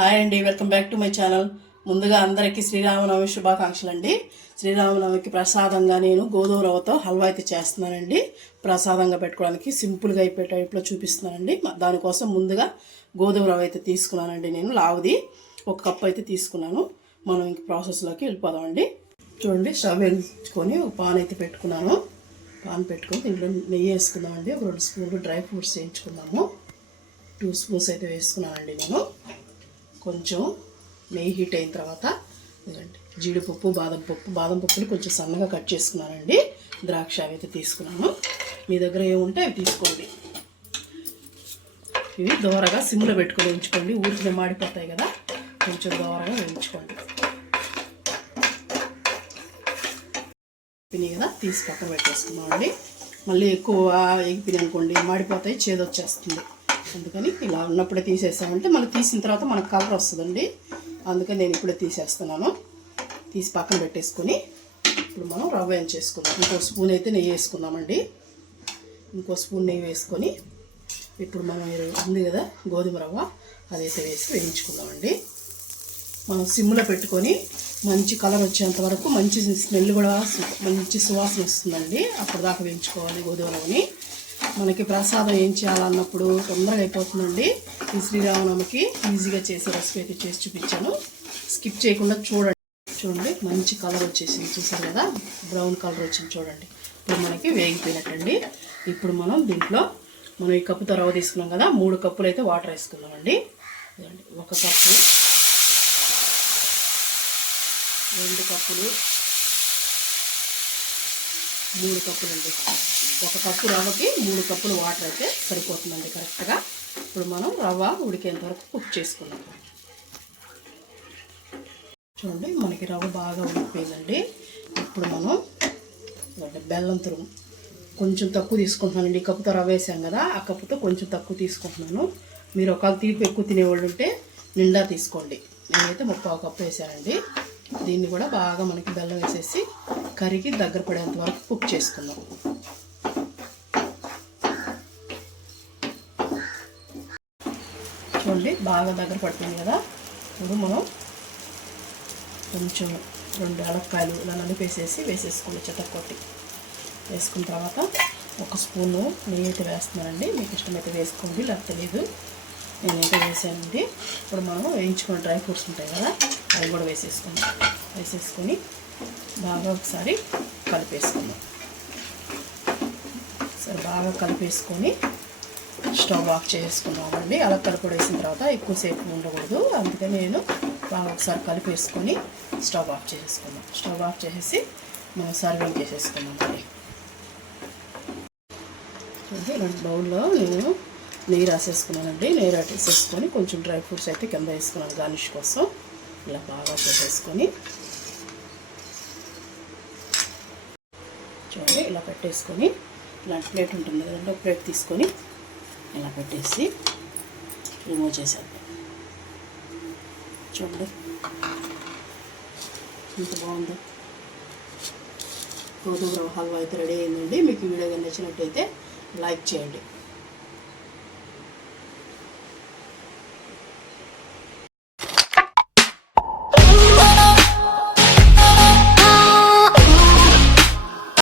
Hi అండి, welcome back to my channel. ముందుగా అందరికీ శ్రీరామనవమి శుభాకాంక్షలు అండి. శ్రీరామనవమికి ప్రసాదంగా నేను గోధుమ రవ్వతో హల్వా అయితే చేస్తున్నానండి. ప్రసాదంగా పెట్టుకోవడానికి సింపుల్గా అయిపోయే టైప్లో చూపిస్తున్నానండి. దానికోసం ముందుగా గోధుమ రవ్వ అయితే తీసుకున్నానండి. నేను లావుది 1 కప్ అయితే తీసుకున్నాను. మనం ఇంక ప్రాసెస్లోకి వెళ్ళిపోదామండి. చూడండి, స్టవ్ వేయించుకొని ఒక పాన్ అయితే పెట్టుకున్నాను. పాన్ పెట్టుకొని దీంట్లో నెయ్యి వేసుకుందామండి. ఒక 2 స్పూన్లు డ్రై ఫ్రూట్స్ వేయించుకుందాము. 2 స్పూన్స్ అయితే వేసుకున్నానండి. నేను కొంచెం నెయ్యి హీట్ అయిన తర్వాత జీడిపప్పు, బాదం పప్పులు కొంచెం సన్నగా కట్ చేసుకున్నానండి. ద్రాక్ష అయితే తీసుకున్నాను. మీ దగ్గర ఏముంటే అవి తీసుకోండి. ఇవి దోరగా సిమ్లో పెట్టుకొని వేయించుకోండి. ఊరికి మాడిపోతాయి కదా, కొంచెం దోరగా వేయించుకోండి. పిని కదా తీసి పక్కన పెట్టేసుకున్నామండి. మళ్ళీ ఎక్కువ ఎగిపిని అనుకోండి మాడిపోతాయి, చేదొచ్చేస్తుంది. అందుకని ఇలా ఉన్నప్పుడే తీసేసామంటే మళ్ళీ తీసిన తర్వాత మనకు కలర్ వస్తుందండి. అందుకని నేను ఇప్పుడే తీసేస్తున్నాను. తీసి పక్కన పెట్టేసుకొని ఇప్పుడు మనం రవ్వ వేయించేసుకుందాం. ఇంకో స్పూన్ అయితే నెయ్యి వేసుకుందామండి. ఇంకో స్పూన్ నెయ్యి వేసుకొని ఇప్పుడు మనం ఉంది కదా గోధుమ రవ్వ, అదైతే వేసి వేయించుకుందామండి. మనం సిమ్లో పెట్టుకొని మంచి కలర్ వచ్చేంత వరకు, మంచి స్మెల్ కూడా మంచి సువాసన వస్తుందండి. అప్పటిదాకా వేయించుకోవాలి గోధుమ రవ్వని. మనకి ప్రసాదం ఏం చేయాలన్నప్పుడు తొందరగా అయిపోతుందండి. ఈ శ్రీరామనవమికి ఈజీగా చేసే రెసిపీ అయితే చేసి చూపించాను. స్కిప్ చేయకుండా చూడండి. మంచి కలర్ వచ్చేసింది, చూసారు కదా, బ్రౌన్ కలర్ వచ్చింది చూడండి. ఇప్పుడు మనకి వేగిపోయినట్టండి. ఇప్పుడు మనం దీంట్లో ఈ కప్పుతో రవ్వ తీసుకున్నాం కదా, 3 కప్పులు అయితే వాటర్ వేసుకుందామండి. 1 కప్పు, 2 కప్పులు, 3 కప్పులు అండి. 1 కప్పు రవ్వకి 3 కప్పులు వాటర్ అయితే సరిపోతుందండి కరెక్ట్గా. ఇప్పుడు మనం రవ్వ ఉడికేంత వరకు కుక్ చేసుకుందాం. చూడండి, మనకి రవ్వ బాగా ఉడికిపోయిందండి. ఇప్పుడు మనం బెల్లం తురుము కొంచెం తక్కువ తీసుకుంటున్నానండి. కప్పుతో రవ్వ వేసాం కదా, ఆ కప్పుతో కొంచెం తక్కువ తీసుకుంటున్నాను. మీరు ఒకవేళ తీపి ఎక్కువ తినేవాళ్ళు ఉంటే నిండా తీసుకోండి. నేనైతే 3/4 కప్పు వేసానండి. దీన్ని కూడా బాగా మనకి బెల్లం వేసేసి కరిగి దగ్గర పడేంత వరకు కుక్ చేసుకుందాం. చూడండి, బాగా దగ్గర పడుతుంది కదా. ఇప్పుడు మనం కొంచెం 2 యాలక్కాయలు ఇలా నలిపేసేసి వేసేసుకోండి. చెత్తకొట్టి వేసుకున్న తర్వాత 1 స్పూను నెయ్యి అయితే వేస్తున్నానండి. మీకు ఇష్టమైతే వేసుకోండి, లేకపోతే లేదు. నేనైతే వేసానండి. ఇప్పుడు మనం వేయించుకున్న డ్రై ఫ్రూట్స్ ఉంటాయి కదా, అవి కూడా వేసేసుకొని బాగా ఒకసారి కలిపేసుకుందాం. బాగా కలిపేసుకొని స్టవ్ ఆఫ్ చేసుకున్నామండి. అలా కలిపి వేసిన తర్వాత ఎక్కువసేపు ఉండకూడదు. అందుకని నేను బాగా ఒకసారి కలిపేసుకొని స్టవ్ ఆఫ్ చేసేసుకున్నాం. స్టవ్ ఆఫ్ చేసేసి మనం సర్వింగ్ చేసేసుకున్నామండి. ఇలాంటి బౌల్లో నేను నెయ్యి రాసేసుకున్నానండి. నెయ్యి రాసేసుకొని కొంచెం డ్రై ఫ్రూట్స్ అయితే కింద వేసుకున్నాను గార్నిష్ కోసం. ఇలా బాగా చేసేసుకొని చూడండి, ఇలా పెట్టేసుకొని ఇలాంటి ప్లేట్ ఉంటుంది కదండి, ఒక ప్లేట్ తీసుకొని ఇలా పెట్టేసి రిమూవ్ చేసేద్దాం. చూడండి ఎంత బాగుందో. గోధుమ రవ్వ హల్వా అయితే రెడీ అయిందండి. మీకు ఈ వీడియో నచ్చినట్టయితే లైక్ చేయండి.